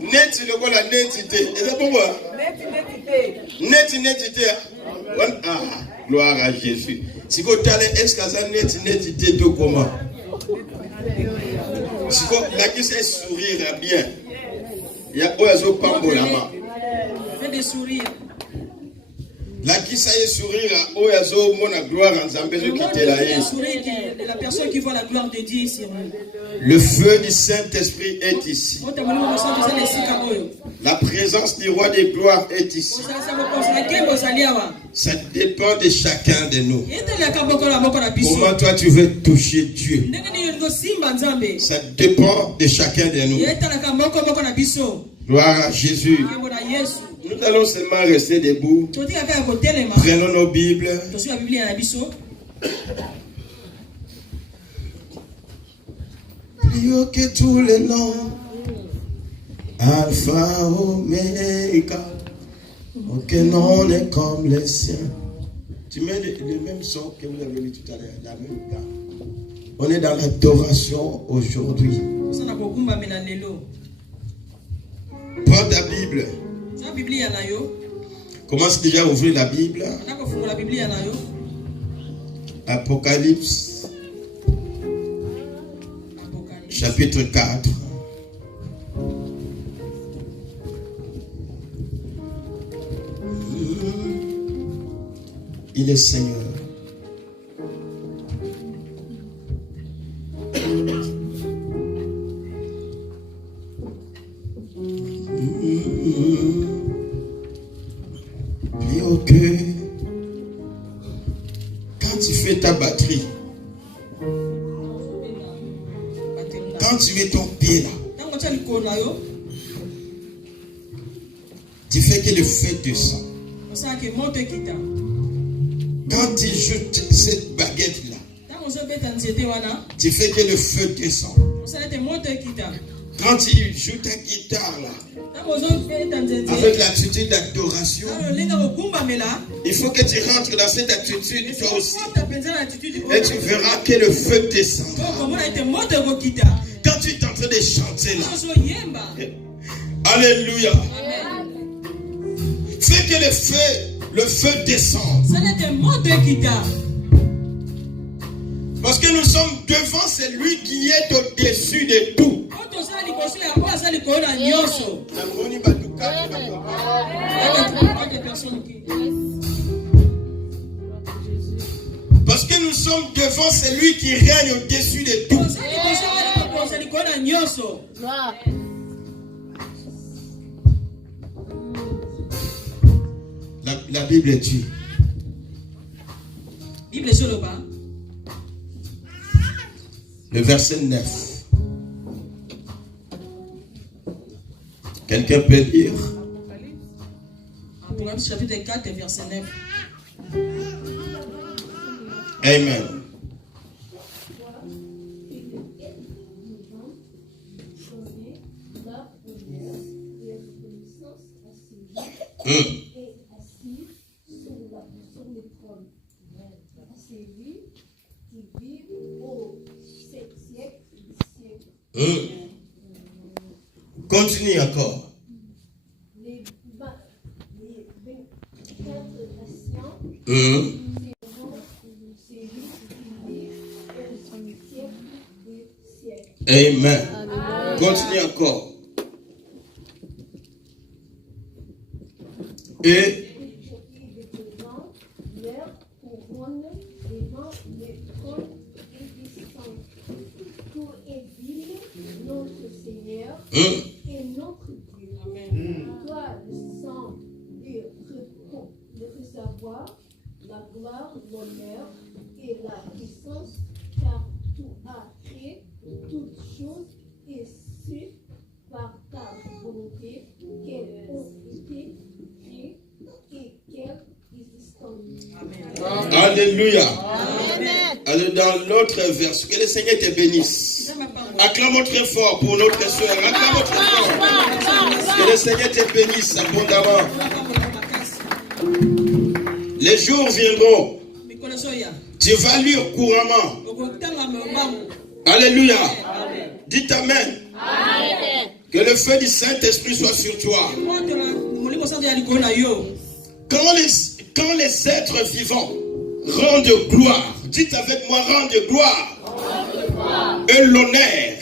Neti lokola neti te. Eza pourquoi? Neti te. Ah, gloire à Jésus. Si vous allez, est-ce que ça neti te tout comment? Si vous la c'est sourire bien. Il y a oiseau pambo là-bas. Fais des sourires. La qui ça y est sourire à oiseau mon gloire en Zambézo qui était là. La personne qui voit la gloire de Dieu ici. Le feu du Saint-Esprit est ici. La présence du roi des gloires est ici. Ça dépend de chacun de nous. Comment toi tu veux toucher Dieu? Ça dépend de chacun de nous. Gloire à Jésus. Nous allons seulement rester debout. Prenons nos Bibles. Plus haut que tous les noms, Alpha, Omega, aucun nom n'est comme les siens. Tu mets le même son que vous avez mis tout à l'heure, la même gamme. On est dans l'adoration aujourd'hui. Prends ta Bible. Commence déjà à ouvrir la Bible. Apocalypse. Chapitre 4. Il est Seigneur. Puis ok. Quand tu fais ta batterie, quand tu mets ton pied là, tu fais que le feu descend. Quand tu joues cette baguette là, tu fais que le feu descend. Quand tu joues ta guitare là, avec l'attitude d'adoration, il faut que tu rentres dans cette attitude toi aussi. Et tu verras que le feu descend. Quand tu es en train de chanter là, alléluia. Fais que le feu descende. Parce que nous sommes devant celui qui est au-dessus de tout. Parce que nous sommes devant celui qui règne au-dessus de tout. La Bible dit. Bible sur le bas. Le verset 9. Quelqu'un peut lire? Apocalypse chapitre 4, verset 9. Amen. Continue encore. Amen. Continue encore. Et et notre Dieu. Toi, le sang et de recevoir la gloire, l'honneur et la puissance, car tu as créé toutes choses et su par ta volonté qu'elles ont été créées et qu'elles existent. Alléluia. Alors dans l'autre verset, que le Seigneur te bénisse. Acclamons très fort pour notre soeur. Acclamons très fort. Que le Seigneur te bénisse abondamment. Les jours viendront Tu vas lire couramment. Alléluia. Dites Amen. Amen. Que le feu du Saint-Esprit soit sur toi. Quand les êtres vivants rendent gloire, dites avec moi, rendent gloire, et l'honneur,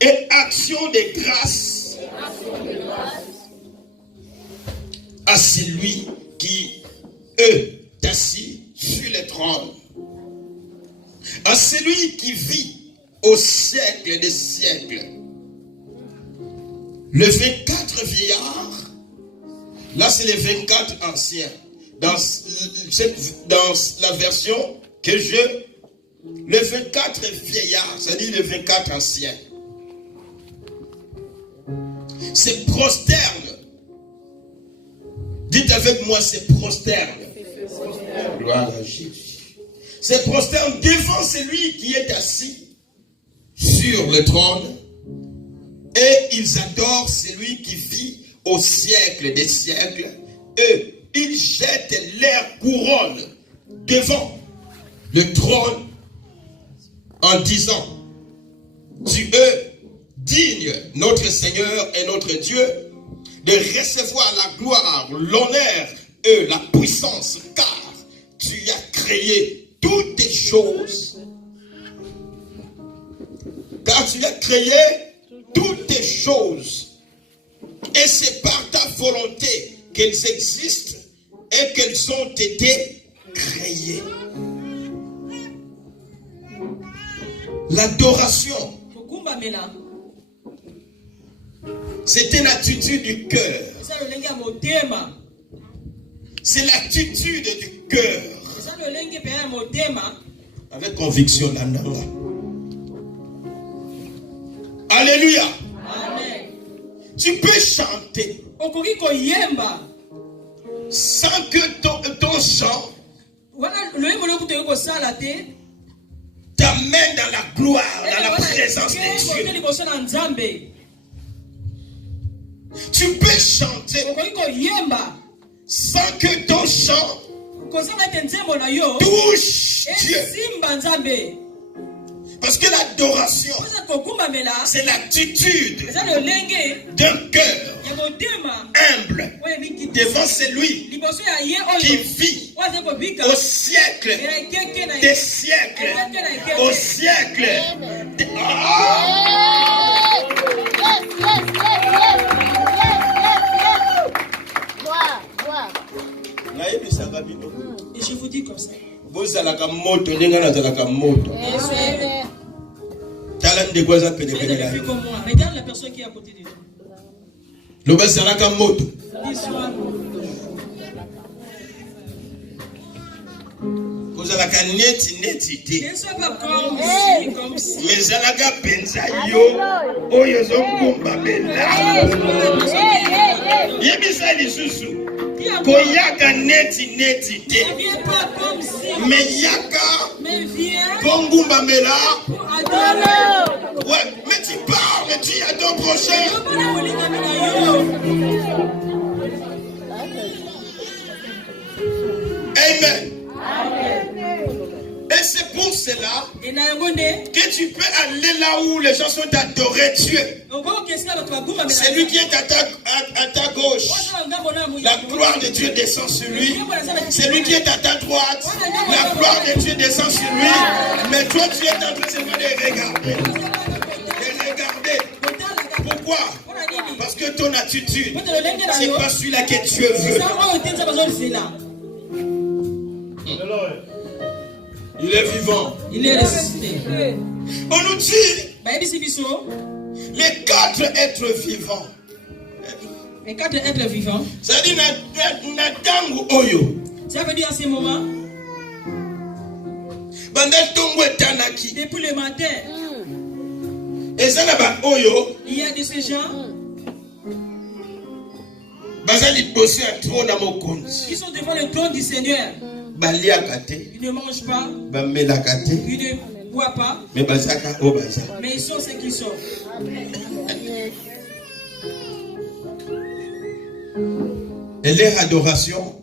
et action de grâce à celui qui est assis sur le trône, à celui qui vit au siècle des siècles. Le 24 vieillards, là c'est les 24 anciens. Dans la version que je... Le 24 vieillards, c'est-à-dire les 24 anciens, c'est prosterne. Dites avec moi, c'est prosterne. Gloire à Jésus. C'est prosterne devant celui qui est assis sur le trône. Et ils adorent celui qui vit au siècle des siècles. Et ils jettent leur couronne devant le trône en disant: Tu es digne, notre Seigneur et notre Dieu, de recevoir la gloire, l'honneur et la puissance, car tu as créé toutes les choses. Car tu as créé toutes les choses. Et c'est par ta volonté qu'elles existent et qu'elles ont été créées. L'adoration, c'est une attitude du cœur. C'est l'attitude du cœur. Avec conviction. Alléluia. Amen. Tu peux chanter sans que ton chant t'amène dans la gloire, dans la présence de Dieu. Tu peux chanter sans que ton chant touche Dieu. Parce que l'adoration, c'est l'attitude d'un cœur humble devant celui qui vit au siècle des siècles, au siècle des... Et je vous dis comme ça. Regarde la personne qui est à côté de toi. Ne sois pas comme si. Koyaka neti te. Mais yaka Kongumba mela. Ouais, mais tu parles, mais tu as ton prochain. Amen. Et c'est pour cela que tu peux aller là où les gens sont adorés Dieu. C'est lui qui est à ta gauche. La gloire de Dieu descend sur lui. C'est lui qui est à ta droite. La gloire de Dieu descend sur lui. Mais toi, tu es en train seulement de regarder. De regarder. Pourquoi? Parce que ton attitude, c'est pas celui-là que Dieu veut. Il est vivant. Il est ressuscité. On nous dit les 4 êtres vivants. Les 4 êtres vivants. Ça dit Natangu Oyo. Ça veut dire à ce moment. Depuis le matin. Et ça là-bas Oyo. Il y a de ces gens. Ils sont devant le trône du Seigneur. Ils ne mangent pas. Ils ne boivent pas. Mais ils sont ce qu'ils sont. Et leur adoration.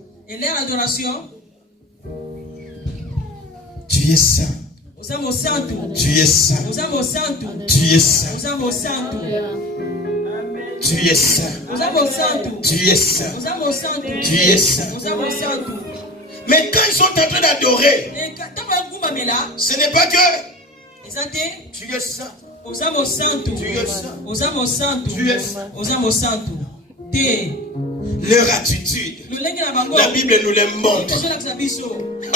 Tu es saint. Tu es saint. Tu es saint. Tu es saint. Tu es saint. Tu es saint. Mais quand ils sont en train d'adorer, ce n'est pas que tu es saint. Tu es saint. Leur attitude, la Bible nous les montre.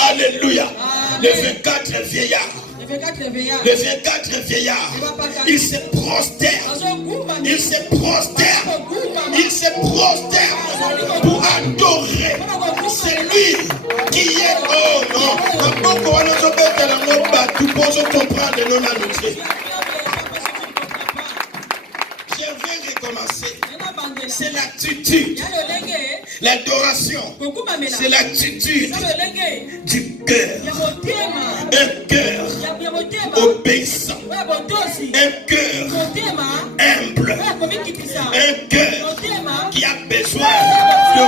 Alléluia. Les 24 vieillards. Les 24 vieillards, ils se prosternent. Ils se prosternent. Ils se prosternent pour adorer celui qui est. Oh non. Je vais recommencer. C'est l'attitude. L'adoration, c'est l'attitude du cœur. Un cœur obéissant. Un cœur humble. Un cœur qui a besoin de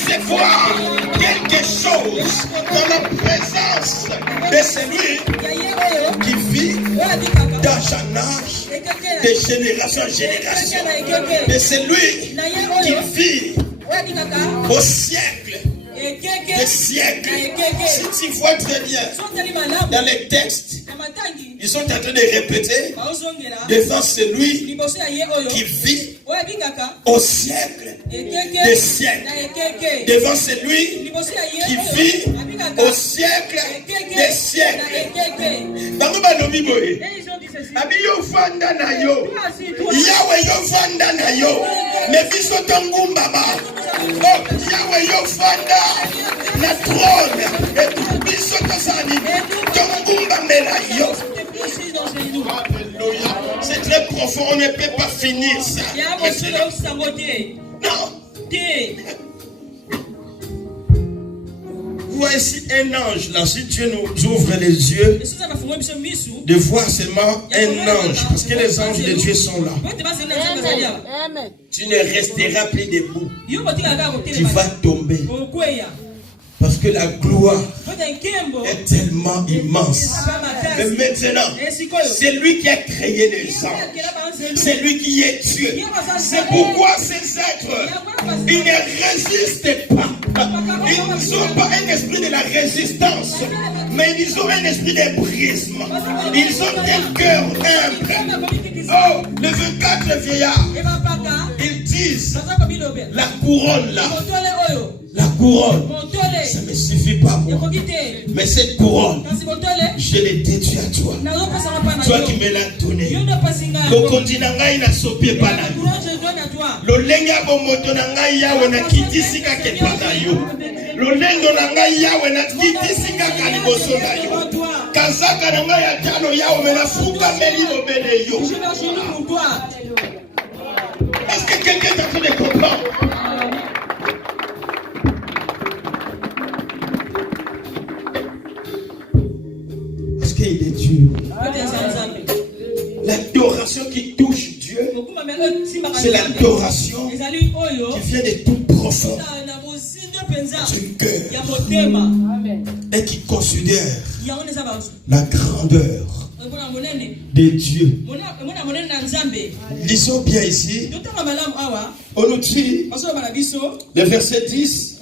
recevoir quelque chose dans la présence de celui qui vit d'âge en âge, de génération en génération, de celui qui vit au siècle des siècles. Si tu vois très bien dans les textes, ils sont en train de répéter devant celui qui vit au siècle des siècles, devant celui qui vit au siècle des siècles. Abi yo fanda na yo, Yahweh yo fanda na yo, mais biso tongumba ba. Oh, Yahweh yo fanda na trône, et biso tosani tongumba mela yo. Alléluia. C'est très profond, on ne peut pas finir ça. Non. Voici un ange là, si Dieu nous ouvre les yeux, de voir seulement un ange, parce que les anges de Dieu sont là. Amen. Tu ne resteras plus debout. Tu vas tomber. Parce que la gloire est tellement immense. Mais maintenant, c'est lui qui a créé les anges. C'est lui qui est Dieu. C'est pourquoi ces êtres, ils ne résistent pas. Ils n'ont pas un esprit de la résistance, mais ils ont un esprit de brisement. Ils ont un cœur humble. Oh, les 24 vieillards, ils disent, la couronne là, la couronne, ça ne me suffit pas moi. Mais cette couronne, je l'ai dédiée à toi. Toi qui me l'as donnée. Le continent n'a sauté pas la vie. Le lenga bomoto nanga yawe na kitisika kepata yo. Le lengo nanga yawe na kitisika kaliboso na yo. Kazaka nanga ya tano yawe na fuka meli lobele yo. Est-ce que quelqu'un t'a fait comprendre? Parce qu'il est Dieu. L'adoration qui touche Dieu, c'est l'adoration qui vient de tout profond du cœur et qui considère la grandeur de Dieu. Lisons bien ici. On nous dit, le verset 10,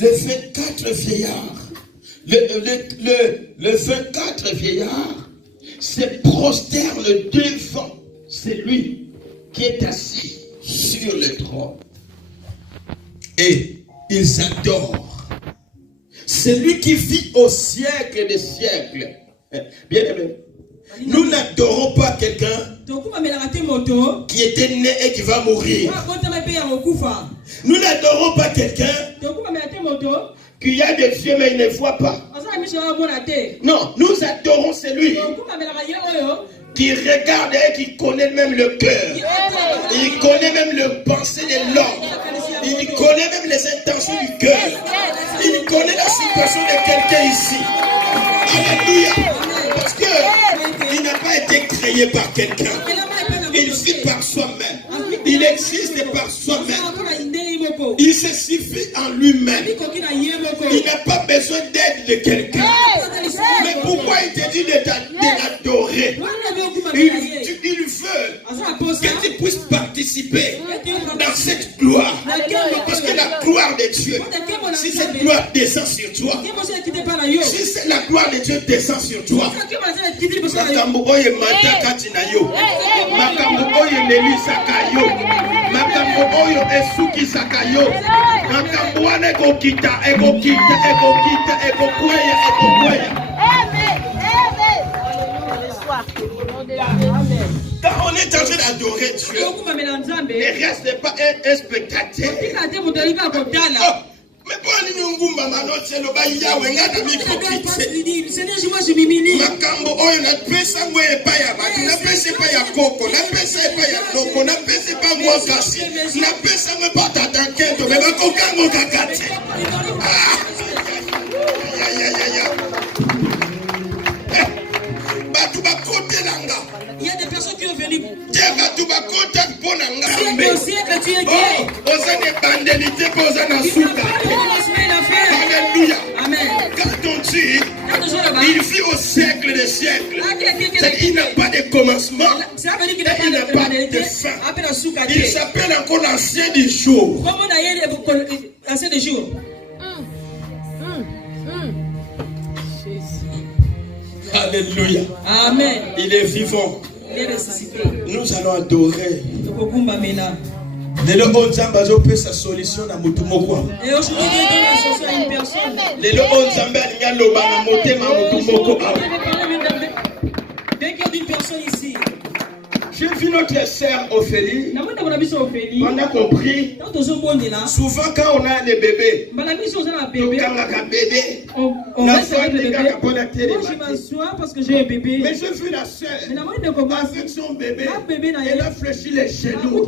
le 24 vieillards. Le 24 vieillards se prosternent devant celui qui est assis sur le trône. Et ils adorent celui qui vit au siècle des siècles. Bien aimé, nous n'adorons pas quelqu'un qui était né et qui va mourir. Nous n'adorons pas quelqu'un qui a des yeux mais il ne voit pas. Non, nous adorons celui qui regarde et qui connaît même le cœur. Il connaît même le pensée de l'homme. Il connaît même les intentions du cœur. Il connaît la situation de quelqu'un ici. Alléluia. Parce qu'il n'a pas été créé par quelqu'un. Il vit par soi-même. Il existe par soi-même. Il se suffit suffit en lui-même. Il n'a pas besoin d'aide de quelqu'un. Mais pourquoi il te dit de l'adorer? Il veut que tu puisses participer dans cette gloire. Parce que la gloire de Dieu, si cette gloire descend sur toi, si c'est la gloire de Dieu descend sur toi, makambo oyo matakati na yo, makambo oyo nelisaka yo, makambo oyo esukisaka yo, makambo wana ekokita. Quand on est en train d'adorer Dieu, ne reste pas un spectateur. Mais pour aller nous ngumba manoche lo ba yawe ngata mikokitse makambo oyo na pesa ngwe pa ya ba na pesa pa ya koko na pesa pa ya koko na pesa pa ngwa kasi na pesa ngwe pa tatanketo be ba kokango kakate batu ba kote langa. Il y a des personnes qui ont venu. Alléluia. Amen. Quand on dit, il vit au siècle des siècles. Il n'a pas de commencement. Il n'a pas de fin. Il s'appelle encore l'ancien du jour. L'ancien du jour. Alléluia. Amen. Il est vivant. Nous allons adorer. Lelo onzamba azope sa solution na mutu moko. Lelo onzamba alinga loba na motema mutu moko. Dès qu'il y a une personne ici. J'ai vu notre sœur Ophélie. On a compris. Souvent quand on a des bébés, on je m'assois parce que j'ai un bébé. Mais j'ai vu la sœur avec son bébé. Elle a fléchi les genoux.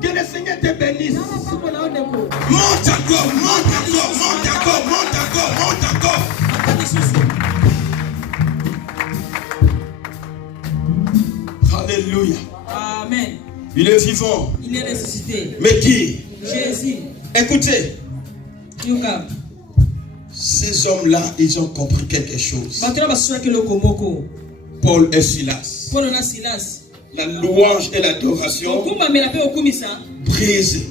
Que le Seigneur te bénisse. Monte encore, monte encore, monte encore, monte encore, monte encore. Alléluia. Amen. Il est vivant. Il est ressuscité. Mais qui? Jésus. Écoutez. Ces hommes-là, ils ont compris quelque chose. Paul et Silas. La louange et l'adoration brise.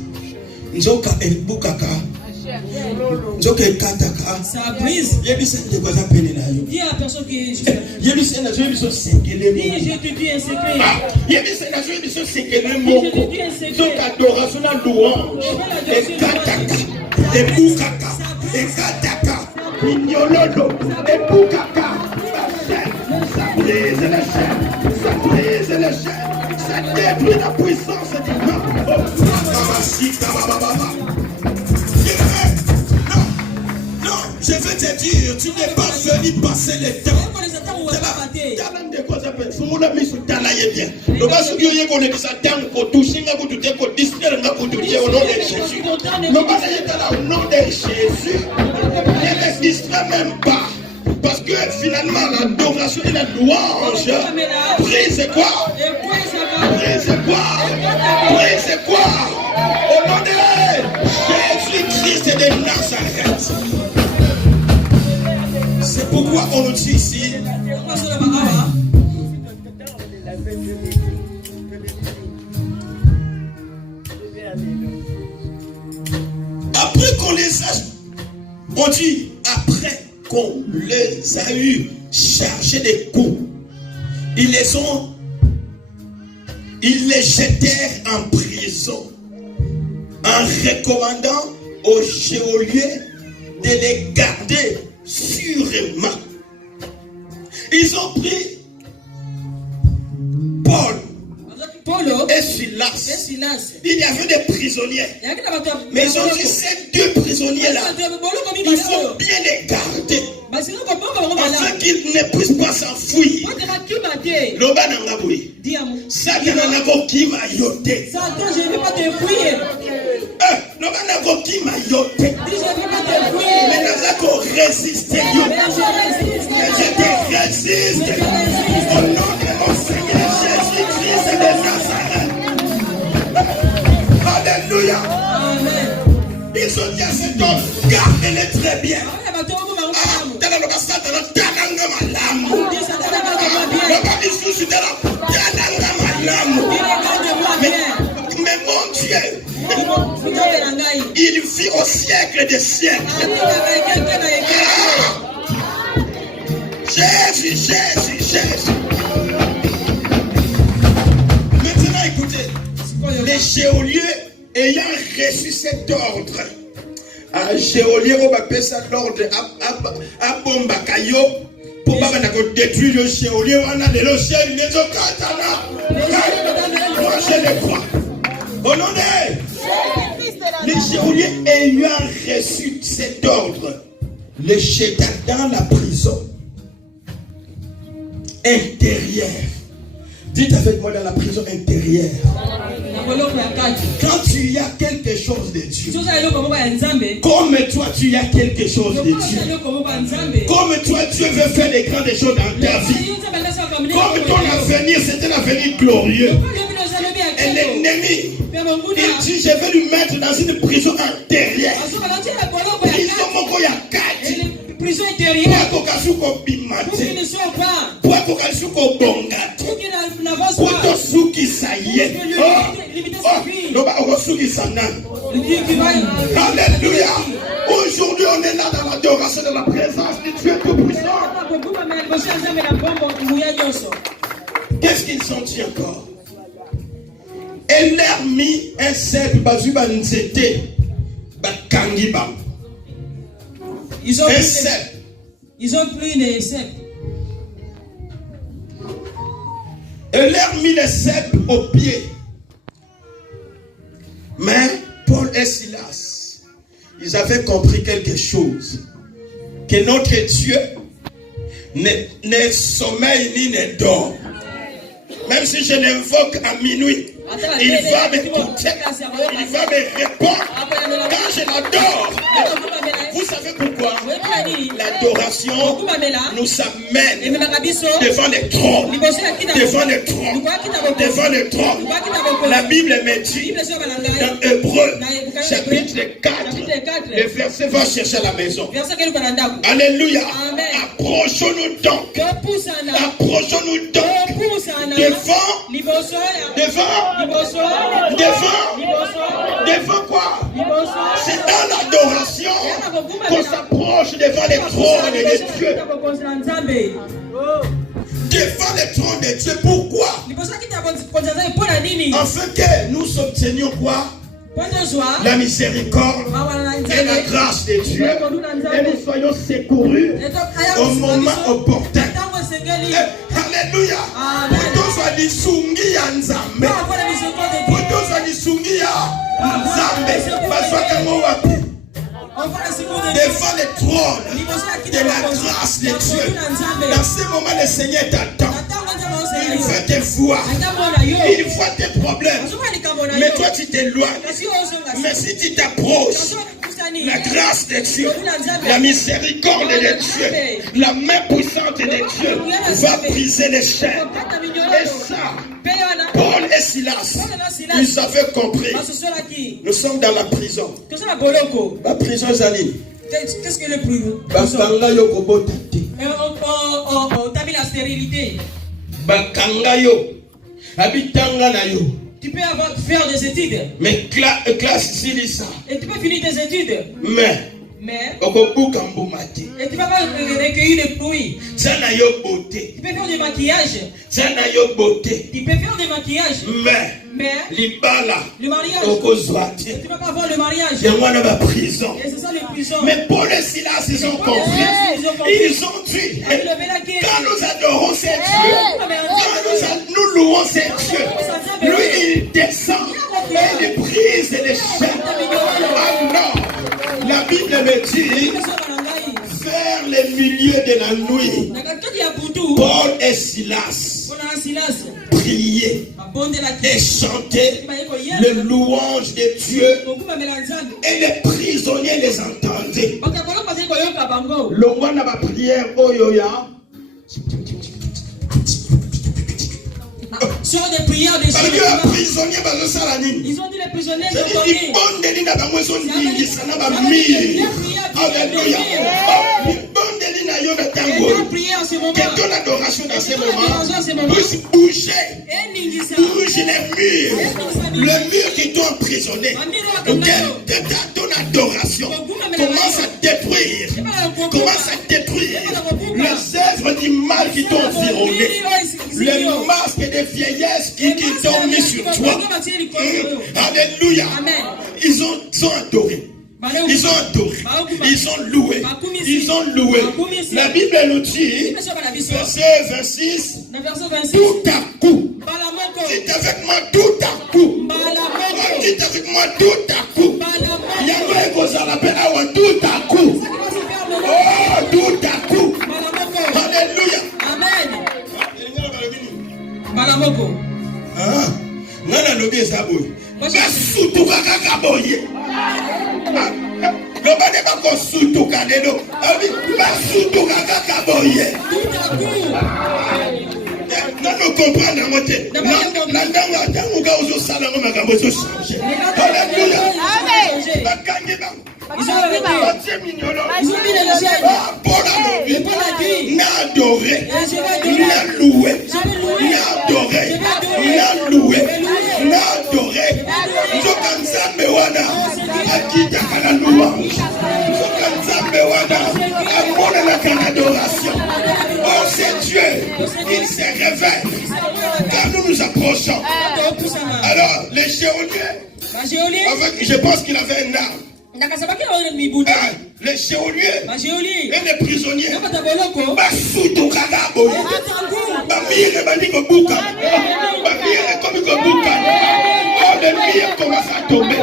Nzoka elbukaka. Nzoka ekataka. Ça brise. Yebisende kwa zapene na yo. Dis à personne qui yebisende je biso sekele. Dis je te dis un secret. Yebisende je biso sekele moko. Nzoka adoration na louange. Ekataka. Ebukaka. Ekataka. Inyololo. Ebukaka. Ça brise les chaînes. Ça brise les chaînes. Ça détruit la puissance du mal. Je vais te dire, tu n'es pas venu passer le temps. Au nom de Jésus, ne les distrait même pas. Parce que finalement, l'adoration et la louange brise quoi? Brise quoi? Brise quoi? Au nom de Jésus-Christ de Nazareth. C'est pourquoi on nous dit ici. Après qu'on les a, on dit, après qu'on les a eu chargés des coups, ils les jetèrent en prison en recommandant aux geôliers de les garder sûrement. Ils ont pris Paul et Silas. Il y avait des prisonniers. Mais ils ont dit ces deux prisonniers-là, il faut bien les garder. Afin qu'ils ne puissent pas s'enfuir. Satan je ne vais pas te fuir. Mais nous résister. Je te résiste. Au nom de mon Seigneur Jésus-Christ de Nazareth. Alléluia. Ils très bien. Mais mon Dieu, il vit au siècle des siècles. Jésus. Maintenant, écoutez, les géoliers ayant reçu cet ordre, géolier on va passer l'ordre à Bombakayo pour détruire le géolier. On a des logiciels, les autres. Moi je les crois. Au nom de les géoliers ayant reçu cet ordre, les jeta dans la prison intérieure. Dites avec moi, dans la prison intérieure. Quand tu y as quelque chose de Dieu, comme toi tu y as quelque chose de Dieu, comme toi Dieu veut faire des grandes choses dans ta vie, comme ton avenir c'est un avenir glorieux, et l'ennemi il dit je vais lui mettre dans une prison intérieure. Prison mokoya kati. Prison intérieure. Pour qu'il ne soit pas. Pour qu'il bongate. Pour que ce qui s'aille. Alléluia. Aujourd'hui on est là dans l'adoration de la présence du Dieu Tout-Puissant. Qu'est-ce qu'ils ont dit encore? Elle leur mis un cep bazuba nzete bakangiba. Ils ont pris les cèpes. Elle leur mis les cèpes aux pieds. Mais Paul et Silas, ils avaient compris quelque chose. Que notre Dieu ne sommeille ni ne dort. Même si je l'invoque à minuit, il va m'écouter, il va me répondre. Quand je l'adore, vous savez pourquoi? L'adoration nous amène devant les trônes. Devant les trônes. Devant les trônes. La Bible me dit dans Hébreux, chapitre 4, le verset va chercher à la maison. Alléluia. Approchons-nous donc. Approchons-nous donc devant quoi? C'est dans l'adoration qu'on s'approche devant les trônes de Dieu. Devant les trônes de Dieu. Pourquoi? Afin que nous obtenions quoi? La miséricorde et la grâce de Dieu, et nous soyons secourus au moment opportun. Alléluia. Devant les trônes de la grâce de Dieu. Dans ce moment, le Seigneur t'attend. Il veut te voir. Il voit tes problèmes. Mais toi, tu t'éloignes. Mais si tu t'approches, la grâce de Dieu, la miséricorde de Dieu, la main puissante de Dieu va briser les chaînes. Et ça, Paul et Silas, ils avaient compris. Nous sommes dans la prison. La prison, Zali. Qu'est-ce que le plus? On t'a mis la stérilité. Tu peux faire des études. Mais classe ici, ça. Et tu peux finir tes études. Mais et tu vas pas recueillir les fruits. Tu peux faire du maquillage. Tu peux faire des maquillages. Mais le mariage. Tu ne vas pas voir le mariage. Et c'est ça les prisons. Mais Paul et Silas, ils ont compris. Ils ont dit, quand nous adorons cet Dieu, quand nous louons cet Dieu, lui il descend et il brise les chaînes. Alors, la Bible me dit, vers le milieu de la nuit, Paul et Silas priaient et chantaient le louange de Dieu, et les prisonniers les entendaient. L'ongwana ma prière oyoya. Sur des prières de Jésus. Ils ont dit les prisonniers de Alléluia. Prier en ce moment. Que ton adoration dans ce moment puisse bouger les murs. Le mur qui t'a emprisonné. Que ton adoration commence à détruire. Commence à détruire les œuvres du mal qui t'ont environné. Les masques de vieillesse qui t'ont mis sur toi. Alléluia. Ils ont adoré. Ils ont adoré, ils ont loué, ils ont loué. La Bible nous dit, verset 26, tout à coup. Dites avec moi tout à coup. Dites avec moi tout à coup. Il y a un peu ça l'appelle tout à coup. Oh, tout à coup. Alléluia. Amen. Balamoko. Ah, non, non, non, ça bouille. Surtout kaka boye. Le bade ba ko surtout kanelo. Ba surtout kaka boye. Non, nous comprenons la moitié. La ndanga tangu ka uzo sala ngoma ka bozo changer. Alléluia. Amen. Bakanye ba. Ils ont mis les jeunes. N'a adoré, n'a loué, n'a adoré, n'a loué, n'a adoré. Zokanzambe wana, akita kana louange. Zokanzambe wana, amona na kana adoration. Oh, c'est Dieu, il se révèle. Quand nous nous approchons. Alors, les géoliers, je pense qu'il avait un arme. Les géoliers et les prisonniers le mire commence à tomber,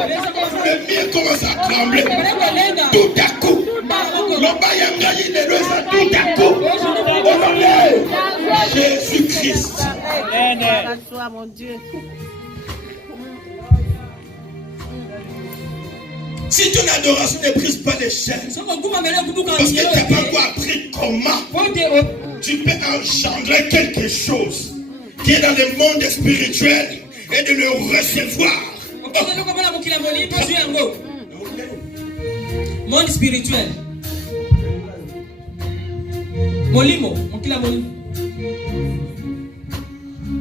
le mire commence à trembler tout à coup. Tout à coup, Jésus-Christ. Mon Dieu. Si ton adoration ne brise pas les chaînes, parce que tu n'as pas encore appris comment tu peux engendrer quelque chose qui est dans le monde spirituel et de le recevoir. Monde spirituel. Molimo, mokila molimo.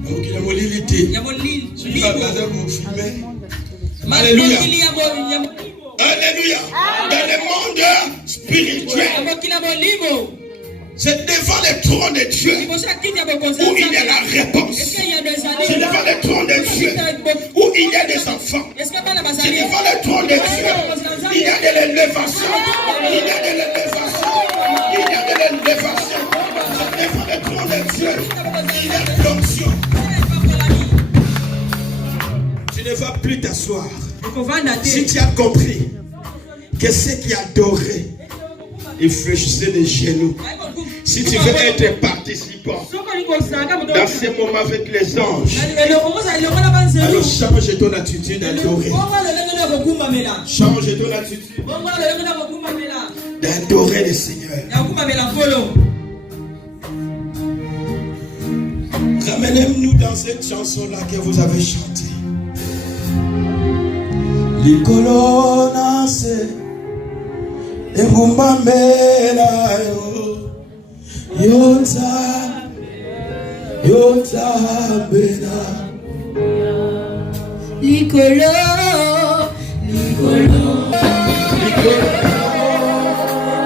Mokila molilité. Ya molili. Alléluia. Alléluia. Dans le monde spirituel, c'est devant le trône de Dieu où il y a la réponse. C'est devant le trône de Dieu où il y a des enfants. C'est devant le trône de Dieu. Il y a de l'élévation. Il y a de l'élévation. Il y a de l'élévation. C'est devant le trône de Dieu. Il y a de l'onction. Tu ne vas plus t'asseoir. Si tu as compris que ceux qui adoraient, ils fléchissaient les genoux. Si tu veux être participant dans ces moments avec les anges, alors change ton attitude d'adorer. Change ton attitude d'adorer le Seigneur. Ramenez-nous dans cette chanson-là que vous avez chantée. Likolo nase engumba mbela yota mbela Likolo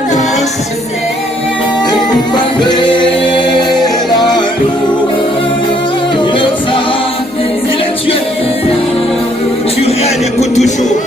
nase engumba mbela yota. Il est Dieu. Tu règnes pour toujours.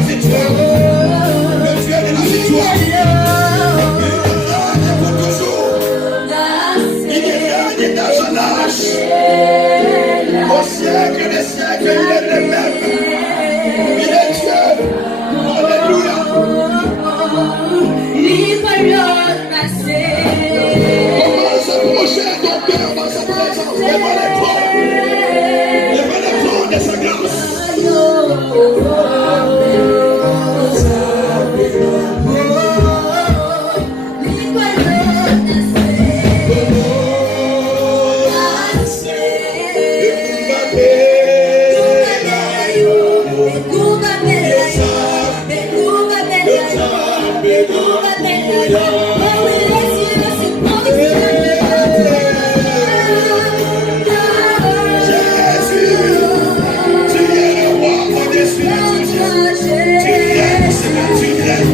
la victoire. Le Dieu de la victoire. Il est pour toujours. Il est dans son âge. Au siècle des siècles, il est le même. Il est Dieu. Alléluia. Commence à approcher ton cœur dans sa présence. Il va les prendre. Il va les prendre de sa grâce.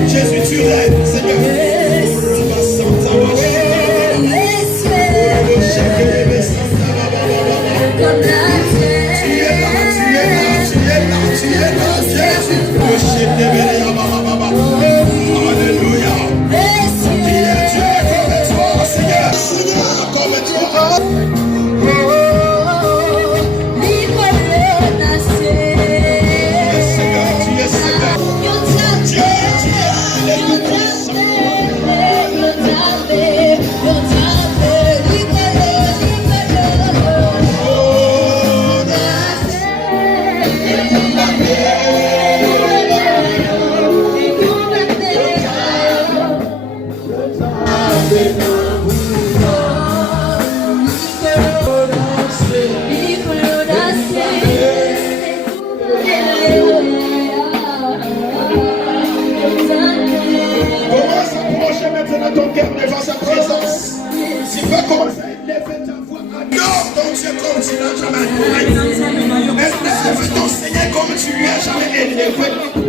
Jésus, tu règnes, Seigneur. Alléluia. Qui est Dieu comme toi, Seigneur? Seigneur, comme toi. Ton cœur devant sa présence. Tu peux commencer à élever ta voix. Adore ton Dieu comme tu n'as jamais adoré. Élève ton Seigneur comme tu lui as jamais élevé.